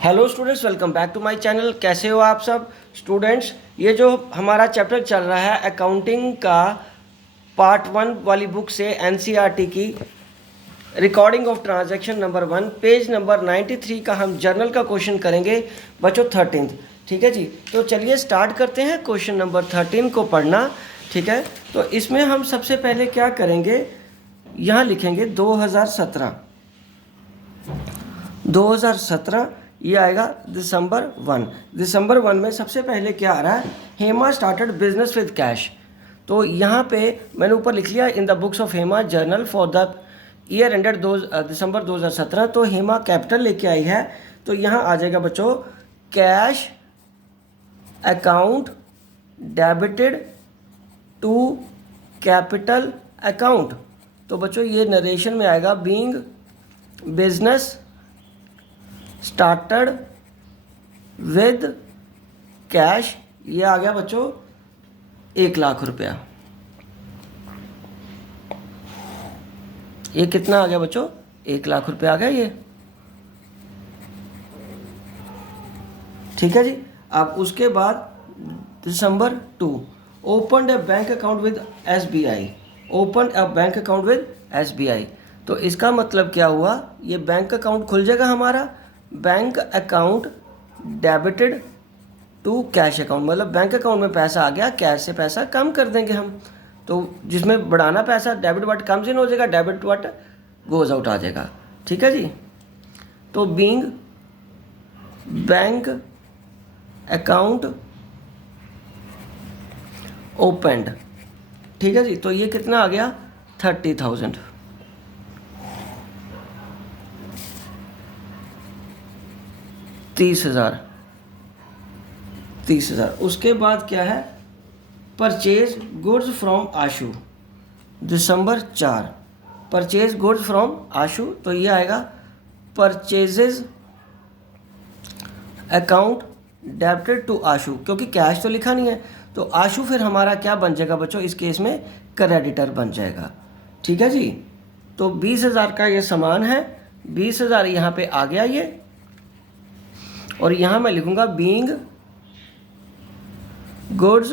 Hello students, welcome back to my channel. कैसे हो आप सब स्टूडेंट्स। ये जो हमारा चैप्टर चल रहा है अकाउंटिंग का पार्ट 1 वाली बुक से एनसीईआरटी की recording of transaction number 1 page number 93 का हम जर्नल का क्वेश्चन करेंगे बच्चों 13th। ठीक है जी, तो चलिए स्टार्ट करते हैं क्वेश्चन नंबर 13 को पढ़ना। ठीक है, तो इसमें हम सबसे पहले क्या करेंगे, यहाँ लिखेंगे 2017 ये आएगा दिसंबर 1। दिसंबर 1 में सबसे पहले क्या आ रहा है, Hema started business with cash. तो यहाँ पे मैंने ऊपर लिख लिया in the books of Hema journal for the year ended December 2017। तो हेमा कैपिटल लेके आई है, तो यहाँ आ जाएगा बच्चों cash account debited to capital account. तो बच्चों ये नरेशन में आएगा being business started with cash. ये आ गया बच्चों 1,00,000 रुपया। ये कितना आ गया बच्चों, 1,00,000 रुपया आ गया ये। ठीक है जी। अब उसके बाद दिसंबर 2 open a bank account with SBI। Open a bank account with SBI। तो इसका मतलब क्या हुआ, ये बैंक अकाउंट खुल जाएगा हमारा। Bank account debited to cash account, मतलब बैंक अकाउंट में पैसा आ गया, कैश से पैसा कम कर देंगे हम। तो जिसमें बढ़ाना पैसा, डेबिट वट कम्स इन हो जाएगा, डेबिट वट गोज आउट आ जाएगा। ठीक है जी। तो बीइंग बैंक अकाउंट ओपनड। ठीक है जी। तो ये कितना आ गया 30,000। तीस हजार। उसके बाद क्या है, purchase goods from Ashu December 4। Purchase goods from Ashu, तो ये आएगा purchases account debited to Ashu, क्योंकि कैश तो लिखा नहीं है। तो आशु फिर हमारा क्या बन जाएगा बच्चों, इस केस में क्रेडिटर बन जाएगा। ठीक है जी। तो 20,000 का ये सामान है, 20,000 यहाँ पे आ गया ये। और यहाँ मैं लिखूंगा बीइंग गुड्स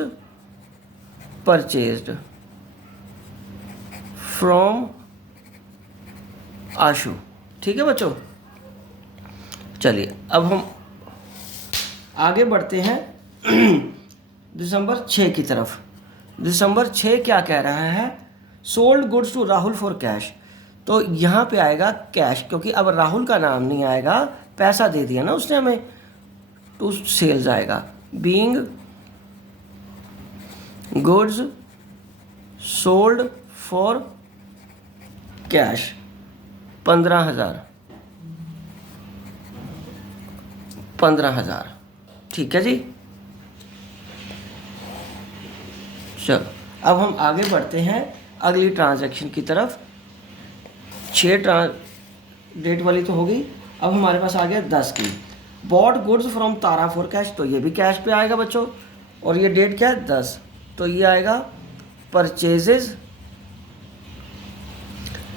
परचेज्ड फ्रॉम आशु। ठीक है बच्चों। चलिए अब हम आगे बढ़ते हैं दिसंबर 6 की तरफ। दिसंबर 6 क्या कह रहा है, sold goods to Rahul for cash. तो यहाँ पे आएगा कैश, क्योंकि अब राहुल का नाम नहीं आएगा, पैसा दे दिया ना उसने हमें, टू सेल्स आएगा। Being goods sold for cash 15,000। ठीक है जी। चलो अब हम आगे बढ़ते हैं अगली ट्रांजैक्शन की तरफ। 6 डेट वाली तो होगी, अब हमारे पास आ गया 10 की। Bought goods from Tara for cash, तो ये भी कैश पे आएगा बच्चों। और ये डेट क्या है 10, तो ये आएगा purchases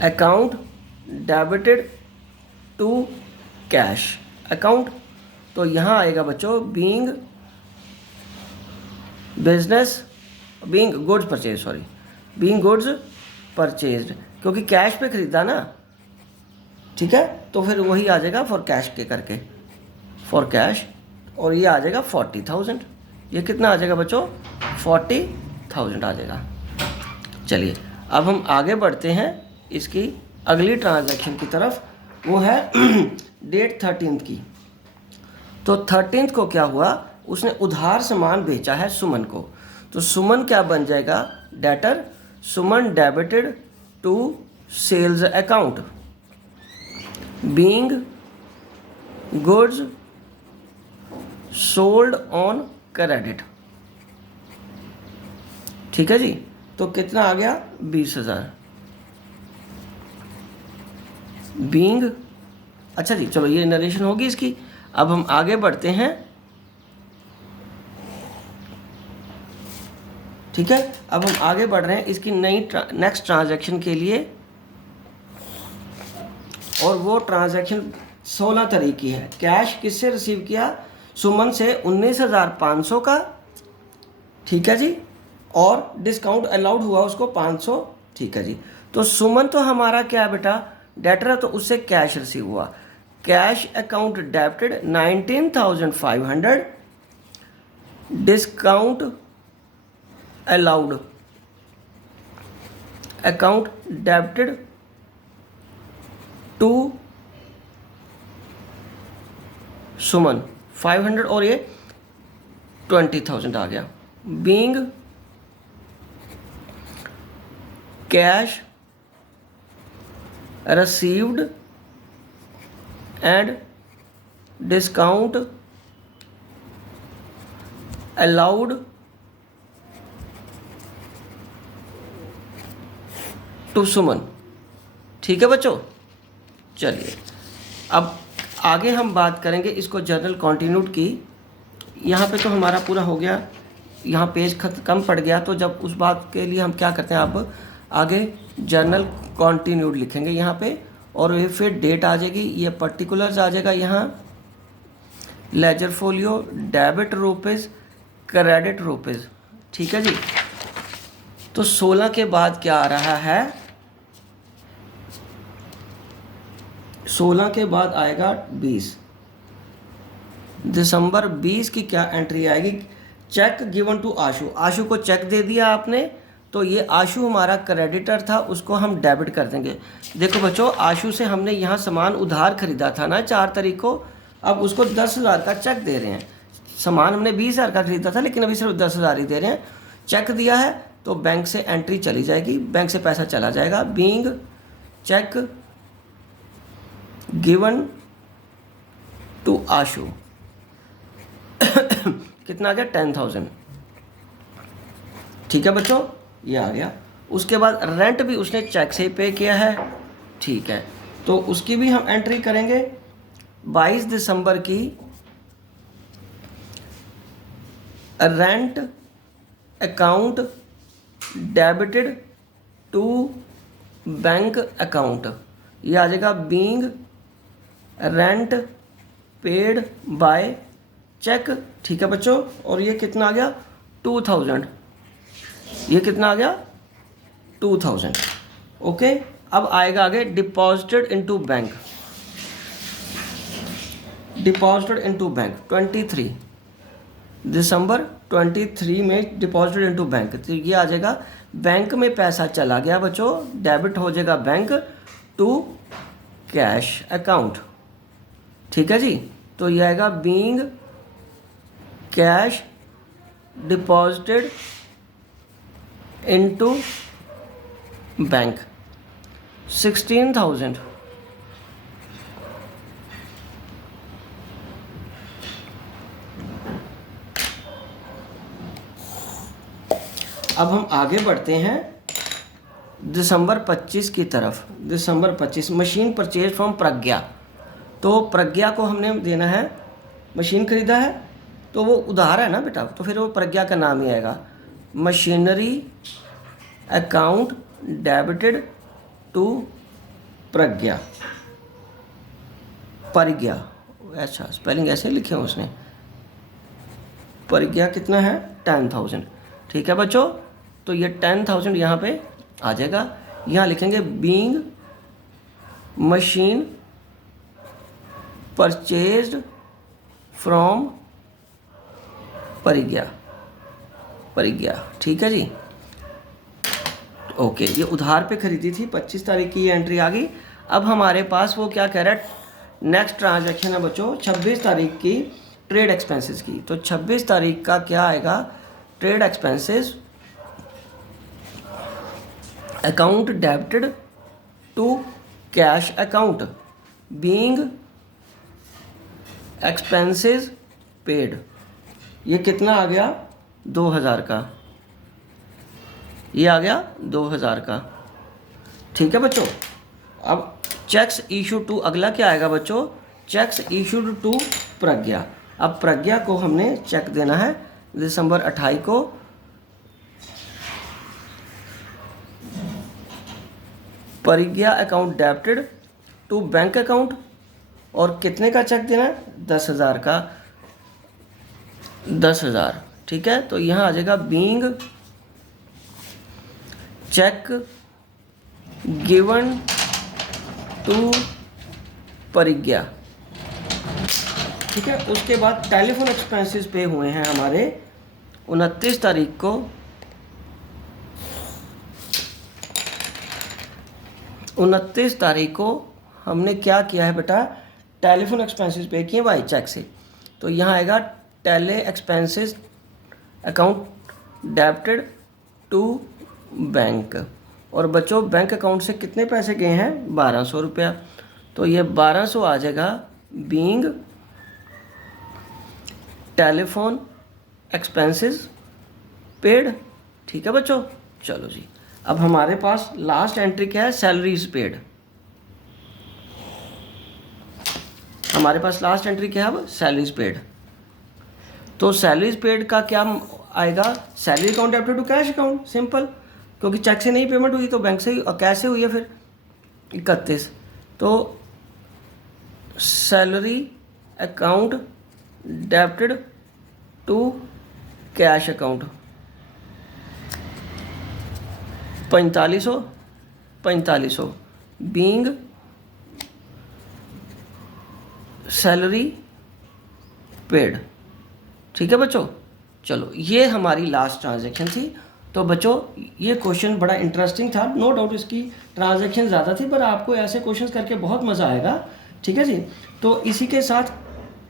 account debited to cash account. तो यहाँ आएगा बच्चों बीइंग गुड्स परचेज्ड, क्योंकि कैश पे खरीदा ना। ठीक है, तो फिर वही आ जाएगा फॉर कैश के करके, फॉर कैश। और ये आ जाएगा 40,000। ये कितना आ जाएगा बच्चों, 40,000 आ जाएगा। चलिए अब हम आगे बढ़ते हैं इसकी अगली ट्रांजैक्शन की तरफ, वो है डेट 13th की। तो 13th को क्या हुआ, उसने उधार सामान बेचा है सुमन को। तो सुमन क्या बन जाएगा, debtor. Suman debited to sales account being goods sold on credit. ठीक है जी। तो कितना आ गया 20,000 बीइंग। अच्छा जी, चलो ये नरेशन होगी इसकी। अब हम आगे बढ़ते हैं। ठीक है, अब हम आगे बढ़ रहे हैं इसकी नई नेक्स्ट ट्रांजैक्शन के लिए। और वो ट्रांजैक्शन 16 तारीख की है। कैश किससे रिसीव किया? सुमन से 19,500 का, ठीक है जी, और डिस्काउंट अलाउड हुआ उसको 500, ठीक है जी। तो सुमन तो हमारा क्या है बेटा, डेटर है, तो उससे कैश रिसीव हुआ। Cash account debited 19,500, discount allowed account debited to Suman 500, और ये 20,000 आ गया। Being cash received and discount allowed to Suman, ठीक है बच्चों। चलिए अब आगे हम बात करेंगे इसको जर्नल कॉन्टिन्यूड की। यहाँ पे तो हमारा पूरा हो गया, यहाँ पेज कम पड़ गया, तो जब उस बात के लिए हम क्या करते हैं, अब आगे जर्नल कॉन्टिन्यूड लिखेंगे यहाँ पे, और ये फिर डेट आ जाएगी, ये पर्टिकुलर्स आ जाएगा यहाँ, ledger folio, debit rupees, credit rupees, ठीक है जी। तो 16 के बाद क्या आ रहा है, 16 के बाद आएगा 20 दिसंबर। 20 की क्या एंट्री आएगी, चेक गिवन टू आशु। आशु को चेक दे दिया आपने, तो ये आशु हमारा क्रेडिटर था, उसको हम डेबिट कर देंगे। देखो बच्चों, आशु से हमने यहाँ सामान उधार खरीदा था ना 4 तारीख को, अब उसको 10,000 का चेक दे रहे हैं। सामान हमने 20,000 का खरीदा था, लेकिन अभी सिर्फ 10,000 ही दे रहे हैं। चेक दिया है तो बैंक से एंट्री चली जाएगी, बैंक से पैसा चला जाएगा। बीइंग चेक गिवन टू आशु कितना आ गया, 10,000, ठीक है बच्चों, ये आ गया। उसके बाद रेंट भी उसने चेक से ही पे किया है, ठीक है, तो उसकी भी हम एंट्री करेंगे। 22 दिसंबर की rent account debited to bank account, ये आ जाएगा being rent paid by cheque, ठीक है बच्चों। और ये कितना आ गया, 2,000, ये कितना आ गया, 2,000, ओके। अब आएगा आगे deposited into bank, deposited into bank 23 दिसंबर 23 में डिपॉजिटेड इनटू बैंक, तो ये आ जाएगा बैंक में पैसा चला गया बच्चों, डेबिट हो जाएगा बैंक टू कैश अकाउंट, ठीक है जी। तो ये आएगा being cash deposited into bank 16,000, अब हम आगे बढ़ते हैं दिसंबर 25 की तरफ। दिसंबर 25 मशीन परचेज फ्रॉम प्रज्ञा, तो प्रज्ञा को हमने देना है, मशीन खरीदा है तो वो उधार है ना बेटा, तो फिर वो प्रज्ञा का नाम ही आएगा। मशीनरी अकाउंट डेबिटेड टू प्रज्ञा, प्रज्ञा, अच्छा स्पेलिंग ऐसे लिखे हैं उसने, प्रज्ञा कितना है, 10,000, ठीक है बच्चों। तो ये 10,000 यहाँ पे आ जाएगा, यहाँ लिखेंगे बीइंग मशीन परचेज्ड फ्रॉम प्रज्ञा, प्रज्ञा, ठीक है जी, ओके। ये उधार पे खरीदी थी, 25 तारीख की ये एंट्री आ गई। अब हमारे पास वो क्या कह रहा है, नेक्स्ट ट्रांजैक्शन है बच्चों 26 तारीख की ट्रेड एक्सपेंसेस की। तो 26 तारीख का क्या आएगा, trade expenses account debited to cash account being expenses paid, ये कितना आ गया, 2,000 का, ये आ गया 2,000 का, ठीक है बच्चों। अब चेक्स इशू टू, अगला क्या आएगा बच्चों, चेक्स इशूड टू प्रज्ञा। अब प्रज्ञा को हमने चेक देना है दिसंबर 28 को, Pragya account debited to bank account और कितने का चेक देना है? 10,000 का, 10,000। ठीक है, तो यहाँ आ जाएगा बीइंग चेक गिवन टू परिज्ञा। ठीक है, उसके बाद टेलीफोन एक्सपेंसेस पे हुए हैं हमारे 29 तारीख को, 29 तारीख को हमने क्या किया है बेटा? टेलीफोन एक्सपेंसेस पे किए बाई चेक से। तो यहाँ आएगा tele expenses account debited to bank. और बच्चों बैंक अकाउंट से कितने पैसे गए हैं? 1200 रुपया। तो ये 1200 आ जाएगा बीइंग टेलीफोन एक्सपेंसेस पेड। ठीक है बच्चों, चलो जी, अब हमारे पास लास्ट एंट्री क्या है? Salaries paid. हमारे पास लास्ट एंट्री क्या है अब? Salaries paid. तो सैलरीज पेड का क्या आएगा? Salary account debited to cash account, simple, क्योंकि चेक से नहीं पेमेंट हुई तो बैंक से ही, और कैश से हुई है फिर 31। तो salary account debited to cash account 4500 being salary paid. ठीक है बच्चों, चलो ये हमारी लास्ट ट्रांजैक्शन थी। तो बच्चों ये क्वेश्चन बड़ा इंटरेस्टिंग था, नो डाउट इसकी ट्रांजैक्शन ज़्यादा थी, पर आपको ऐसे क्वेश्चंस करके बहुत मज़ा आएगा। ठीक है जी, तो इसी के साथ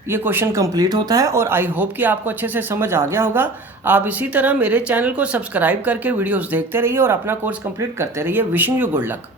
ये क्वेश्चन कंप्लीट होता है और आई होप कि आपको अच्छे से समझ आ गया होगा। आप इसी तरह मेरे चैनल को सब्सक्राइब करके वीडियोस देखते रहिए और अपना कोर्स कंप्लीट करते रहिए। Wishing you good luck.